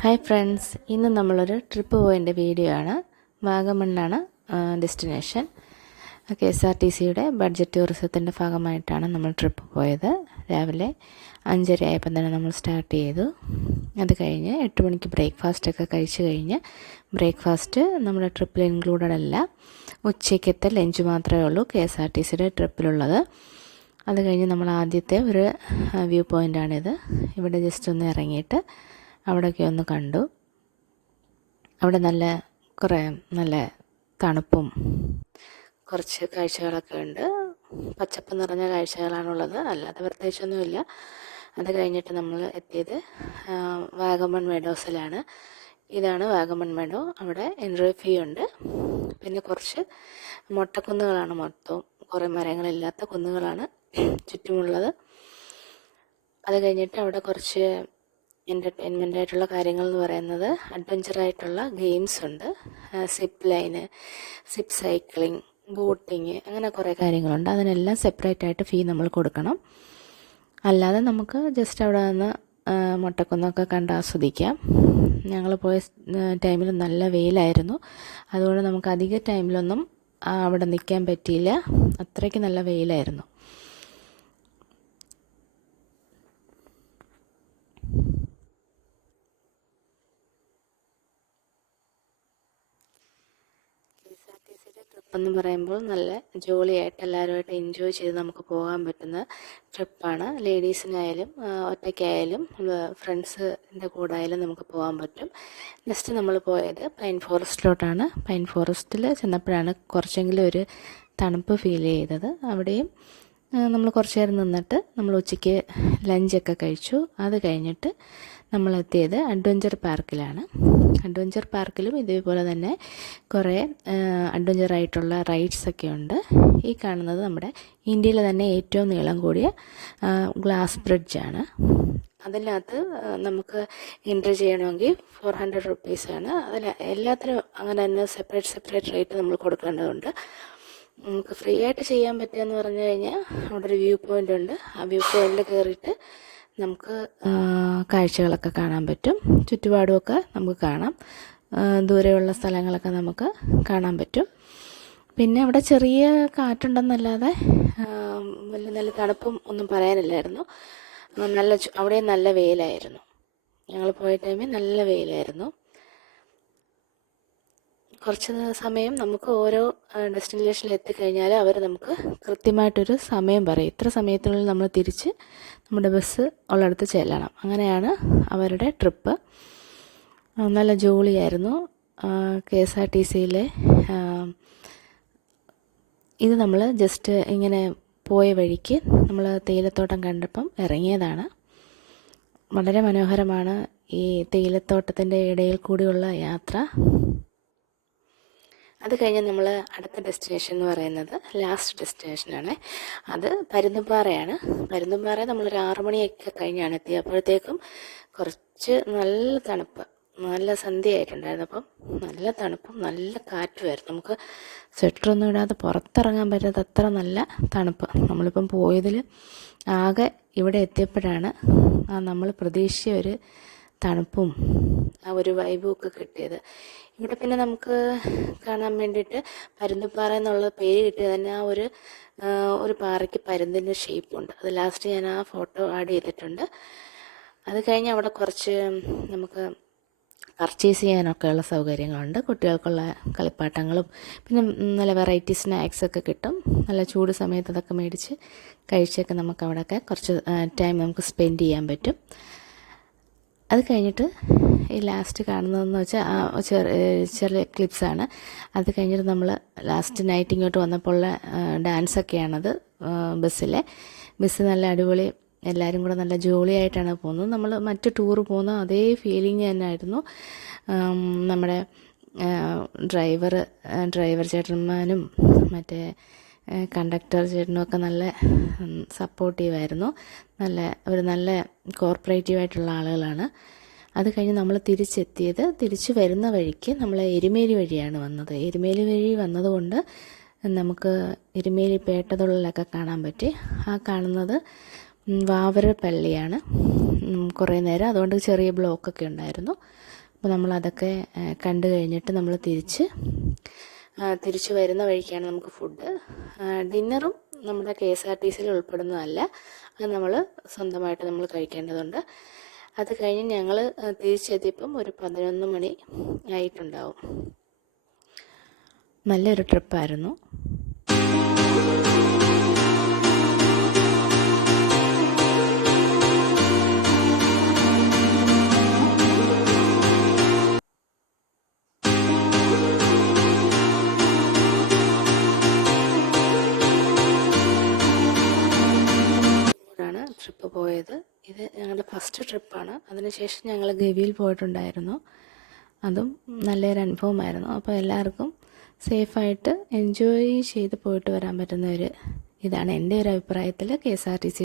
Hi friends, ഇന്ന് നമ്മളൊരു trip പോയതിൻ്റെ വീഡിയോ ആണ്. വാഗമണ്ണാണ് ഡെസ്റ്റിനേഷൻ. KSRTCയുടെ ബഡ്ജറ്റ് ടൂറിസത്തിൻ്റെ ഭാഗമായിട്ടാണ് നമ്മൾ ട്രിപ്പ് പോയത്. രാവിലെ 5:30 ആയപ്പോൾ തന്നെ നമ്മൾ സ്റ്റാർട്ട് ചെയ്തു. അത് കഴിഞ്ഞ് 8 മണിക്ക് ബ്രേക്ക്ഫാസ്റ്റൊക്കെ കഴിച്ച് കഴിഞ്ഞ്, ബ്രേക്ക്ഫാസ്റ്റ് നമ്മുടെ ട്രിപ്പിൽ ഇൻക്ലൂഡഡ് അല്ല, ഉച്ചയ്ക്കത്തെ ലഞ്ച് മാത്രമേ ഉള്ളൂ KSRTCയുടെ ട്രിപ്പിലുള്ളത്. അത് കഴിഞ്ഞ് നമ്മൾ ആദ്യത്തെ ഒരു വ്യൂ പോയിൻ്റാണിത്. ഇവിടെ ജസ്റ്റ് ഒന്ന് ഇറങ്ങിയിട്ട് അവിടെയൊക്കെ ഒന്ന് കണ്ടു. അവിടെ കുറേ നല്ല തണുപ്പും കുറച്ച് കാഴ്ചകളൊക്കെ ഉണ്ട്. പച്ചപ്പ് നിറഞ്ഞ കാഴ്ചകളാണുള്ളത്, അല്ലാതെ പ്രത്യേകിച്ചൊന്നുമില്ല. അത് കഴിഞ്ഞിട്ട് നമ്മൾ എത്തിയത് വാഗമൺ മെഡോസിലാണ്. ഇതാണ് വാഗമൺ മെഡോ. അവിടെ എൻട്രി ഫീ ഉണ്ട്. പിന്നെ കുറച്ച് മൊട്ടക്കുന്നുകളാണ്, മൊത്തം കുറേ മരങ്ങളില്ലാത്ത കുന്നുകളാണ് ചുറ്റുമുള്ളത്. അത് കഴിഞ്ഞിട്ട് അവിടെ കുറച്ച് എൻ്റർടൈൻമെൻ്റ് ആയിട്ടുള്ള കാര്യങ്ങൾ എന്ന് പറയുന്നത് അഡ്വഞ്ചറായിട്ടുള്ള ഗെയിംസ് ഉണ്ട്. Zip line, zip cycling, boating, അങ്ങനെ കുറേ കാര്യങ്ങളുണ്ട്. അതിനെല്ലാം സെപ്പറേറ്റ് ആയിട്ട് ഫീ നമ്മൾ കൊടുക്കണം. അല്ലാതെ നമുക്ക് ജസ്റ്റ് അവിടെ നിന്ന് മൊട്ടക്കുന്നൊക്കെ കണ്ട് ആസ്വദിക്കാം. ഞങ്ങൾ പോയ ടൈമിൽ നല്ല വെയിലായിരുന്നു. അതുകൊണ്ട് നമുക്ക് അധിക ടൈമിലൊന്നും അവിടെ നിൽക്കാൻ പറ്റിയില്ല. അത്രയ്ക്ക് നല്ല വെയിലായിരുന്നു. ട്രിപ്പെന്ന് പറയുമ്പോൾ നല്ല ജോളിയായിട്ട് എല്ലാവരുമായിട്ട് എൻജോയ് ചെയ്ത് നമുക്ക് പോകാൻ പറ്റുന്ന ട്രിപ്പാണ്. ലേഡീസിനായാലും ഒറ്റയ്ക്കായാലും ഫ്രണ്ട്സിൻ്റെ കൂടെ ആയാലും നമുക്ക് പോകാൻ പറ്റും. നെക്സ്റ്റ് നമ്മൾ പോയത് പൈൻ ഫോറസ്റ്റിലോട്ടാണ്. പൈൻ ഫോറസ്റ്റിൽ ചെന്നപ്പോഴാണ് കുറച്ചെങ്കിലും ഒരു തണുപ്പ് ഫീൽ ചെയ്തത്. അവിടെയും നമ്മൾ കുറച്ച് നേരം നിന്നിട്ട് നമ്മൾ ഉച്ചയ്ക്ക് ലഞ്ചൊക്കെ കഴിച്ചു. അത് കഴിഞ്ഞിട്ട് നമ്മൾ എത്തിയത് അഡ്വഞ്ചർ പാർക്കിലാണ്. അഡ്വഞ്ചർ പാർക്കിലും ഇതേപോലെ തന്നെ കുറേ അഡ്വഞ്ചറായിട്ടുള്ള റൈഡ്സൊക്കെ ഉണ്ട്. ഈ കാണുന്നത് നമ്മുടെ ഇന്ത്യയിലെ തന്നെ ഏറ്റവും നീളം കൂടിയ ഗ്ലാസ് ബ്രിഡ്ജാണ്. അതിനകത്ത് നമുക്ക് എൻട്രി ചെയ്യണമെങ്കിൽ 400 റുപ്പീസാണ്. അതിൽ എല്ലാത്തിനും അങ്ങനെ തന്നെ സെപ്പറേറ്റ് റേറ്റ് നമ്മൾ കൊടുക്കേണ്ടതുണ്ട്. നമുക്ക് ഫ്രീ ആയിട്ട് ചെയ്യാൻ പറ്റുകയെന്ന് പറഞ്ഞു കഴിഞ്ഞാൽ അവിടെ ഒരു വ്യൂ പോയിൻ്റ് ഉണ്ട്. ആ വ്യൂ പോയിൻറ്റിൽ കയറിയിട്ട് നമുക്ക് കാഴ്ചകളൊക്കെ കാണാൻ പറ്റും. ചുറ്റുപാടുമൊക്കെ നമുക്ക് കാണാം. ദൂരെയുള്ള സ്ഥലങ്ങളൊക്കെ നമുക്ക് കാണാൻ പറ്റും. പിന്നെ അവിടെ ചെറിയ കാറ്റുണ്ടെന്നല്ലാതെ വലിയ നല്ല തണുപ്പും ഒന്നും പറയാനില്ലായിരുന്നു. അവിടെ നല്ല വെയിലായിരുന്നു. ഞങ്ങൾ പോയ ടൈമിൽ നല്ല വെയിലായിരുന്നു. കുറച്ച് സമയം നമുക്ക് ഓരോ ഡെസ്റ്റിനേഷനിൽ എത്തിക്കഴിഞ്ഞാൽ അവർ നമുക്ക് കൃത്യമായിട്ടൊരു സമയം പറയും. ഇത്ര സമയത്തിനുള്ളിൽ നമ്മൾ തിരിച്ച് നമ്മുടെ ബസ് ഉള്ളിടത്ത് ചെല്ലണം. അങ്ങനെയാണ് അവരുടെ ട്രിപ്പ്. നല്ല ജോളിയായിരുന്നു. KSRTCയിലെ ഇത് നമ്മൾ ജസ്റ്റ് ഇങ്ങനെ പോയ വഴിക്ക് നമ്മൾ തേയിലത്തോട്ടം കണ്ടപ്പം ഇറങ്ങിയതാണ്. വളരെ മനോഹരമാണ് ഈ തേയിലത്തോട്ടത്തിൻ്റെ ഇടയിൽ കൂടിയുള്ള യാത്ര. അത് കഴിഞ്ഞ് നമ്മൾ അടുത്ത ഡെസ്റ്റിനേഷൻ എന്ന് പറയുന്നത് ലാസ്റ്റ് ഡെസ്റ്റിനേഷനാണ്. അത് പരുന്തുംപാറയാണ്. പരുന്തുംപാറ നമ്മളൊരു 6 മണിയൊക്കെ കഴിഞ്ഞാണ് എത്തിയത്. അപ്പോഴത്തേക്കും കുറച്ച് നല്ല തണുപ്പ്, നല്ല സന്ധ്യയായിട്ടുണ്ടായിരുന്നു. അപ്പം നല്ല തണുപ്പും നല്ല കാറ്റുമായിരുന്നു. നമുക്ക് സ്വെറ്ററൊന്നും ഇടാതെ പുറത്തിറങ്ങാൻ പറ്റാത്ത അത്ര നല്ല തണുപ്പ്. നമ്മളിപ്പം പോയതിൽ ആകെ ഇവിടെ എത്തിയപ്പോഴാണ് നമ്മൾ പ്രതീക്ഷിച്ച ഒരു തണുപ്പും ആ ഒരു വൈബും ഒക്കെ കിട്ടിയത്. ഇവിടെ പിന്നെ നമുക്ക് കാണാൻ വേണ്ടിയിട്ട് പരുന്തുംപാറ എന്നുള്ള പേര് കിട്ടിയത് തന്നെ ആ ഒരു പാറയ്ക്ക് പരുന്തിൻ്റെ ഷേപ്പുണ്ട്. അത് ലാസ്റ്റ് ഞാൻ ആ ഫോട്ടോ ആഡ് ചെയ്തിട്ടുണ്ട്. അത് കഴിഞ്ഞ് അവിടെ കുറച്ച് നമുക്ക് പർച്ചേസ് ചെയ്യാനൊക്കെയുള്ള സൗകര്യങ്ങളുണ്ട്. കുട്ടികൾക്കുള്ള കളിപ്പാട്ടങ്ങളും പിന്നെ നല്ല വെറൈറ്റി സ്നാക്സൊക്കെ കിട്ടും. നല്ല ചൂട് സമയത്ത് അതൊക്കെ മേടിച്ച് കഴിച്ചൊക്കെ നമുക്ക് അവിടെയൊക്കെ കുറച്ച് ടൈം നമുക്ക് സ്പെൻഡ് ചെയ്യാൻ പറ്റും. അത് കഴിഞ്ഞിട്ട് ഈ ലാസ്റ്റ് കാണുന്നതെന്ന് വെച്ചാൽ ചെറിയ ക്ലിപ്സാണ്. അത് കഴിഞ്ഞിട്ട് നമ്മൾ ലാസ്റ്റ് നൈറ്റ് ഇങ്ങോട്ട് വന്നപ്പോൾ ഡാൻസൊക്കെയാണത്. ബസ് നല്ല അടിപൊളി, എല്ലാവരും കൂടെ നല്ല ജോളിയായിട്ടാണ് പോകുന്നത്. നമ്മൾ മറ്റ് ടൂറ് പോകുന്ന അതേ ഫീലിംഗ് തന്നെയായിരുന്നു. നമ്മുടെ ഡ്രൈവർ ചേട്ടന്മാരും മറ്റേ കണ്ടക്ടർ ചേട്ടനുമൊക്കെ നല്ല സപ്പോർട്ടീവായിരുന്നു. നല്ല കോർപ്പറേറ്റീവായിട്ടുള്ള ആളുകളാണ്. അത് കഴിഞ്ഞ് നമ്മൾ തിരിച്ച് വരുന്ന വഴിക്ക് നമ്മൾ എരുമേലി വഴിയാണ് വന്നത്. എരുമേലി വഴി വന്നതുകൊണ്ട് നമുക്ക് എരുമേലി പേട്ടതുള്ളലൊക്കെ കാണാൻ പറ്റി. ആ കാണുന്നത് വാവര പള്ളിയാണ്. കുറേ നേരം. അതുകൊണ്ട് ചെറിയ ബ്ലോക്കൊക്കെ ഉണ്ടായിരുന്നു. അപ്പോൾ നമ്മളതൊക്കെ കണ്ടു കഴിഞ്ഞിട്ട് നമ്മൾ തിരിച്ച് വരുന്ന വഴിക്കാണ് നമുക്ക് ഫുഡ്. ഡിന്നറും നമ്മുടെ KSRTCയിൽ ഉൾപ്പെടുന്നതല്ല, അത് നമ്മൾ സ്വന്തമായിട്ട് നമ്മൾ കഴിക്കേണ്ടതുണ്ട്. അത് കഴിഞ്ഞ് ഞങ്ങൾ തിരിച്ചെത്തിയപ്പം ഒരു 11 മണി ആയിട്ടുണ്ടാവും. നല്ലൊരു ട്രിപ്പായിരുന്നു. ട്രിപ്പ് പോയത്. ഇത് ഞങ്ങളുടെ ഫസ്റ്റ് ട്രിപ്പാണ്. അതിനുശേഷം ഞങ്ങൾ ഗവിയിൽ പോയിട്ടുണ്ടായിരുന്നു. അതും നല്ലൊരു അനുഭവമായിരുന്നു. അപ്പോൾ എല്ലാവർക്കും സേഫായിട്ട് എൻജോയ് ചെയ്ത് പോയിട്ട് വരാൻ പറ്റുന്ന ഇതാണ് എൻ്റെ ഒരു അഭിപ്രായത്തിൽ KSRTC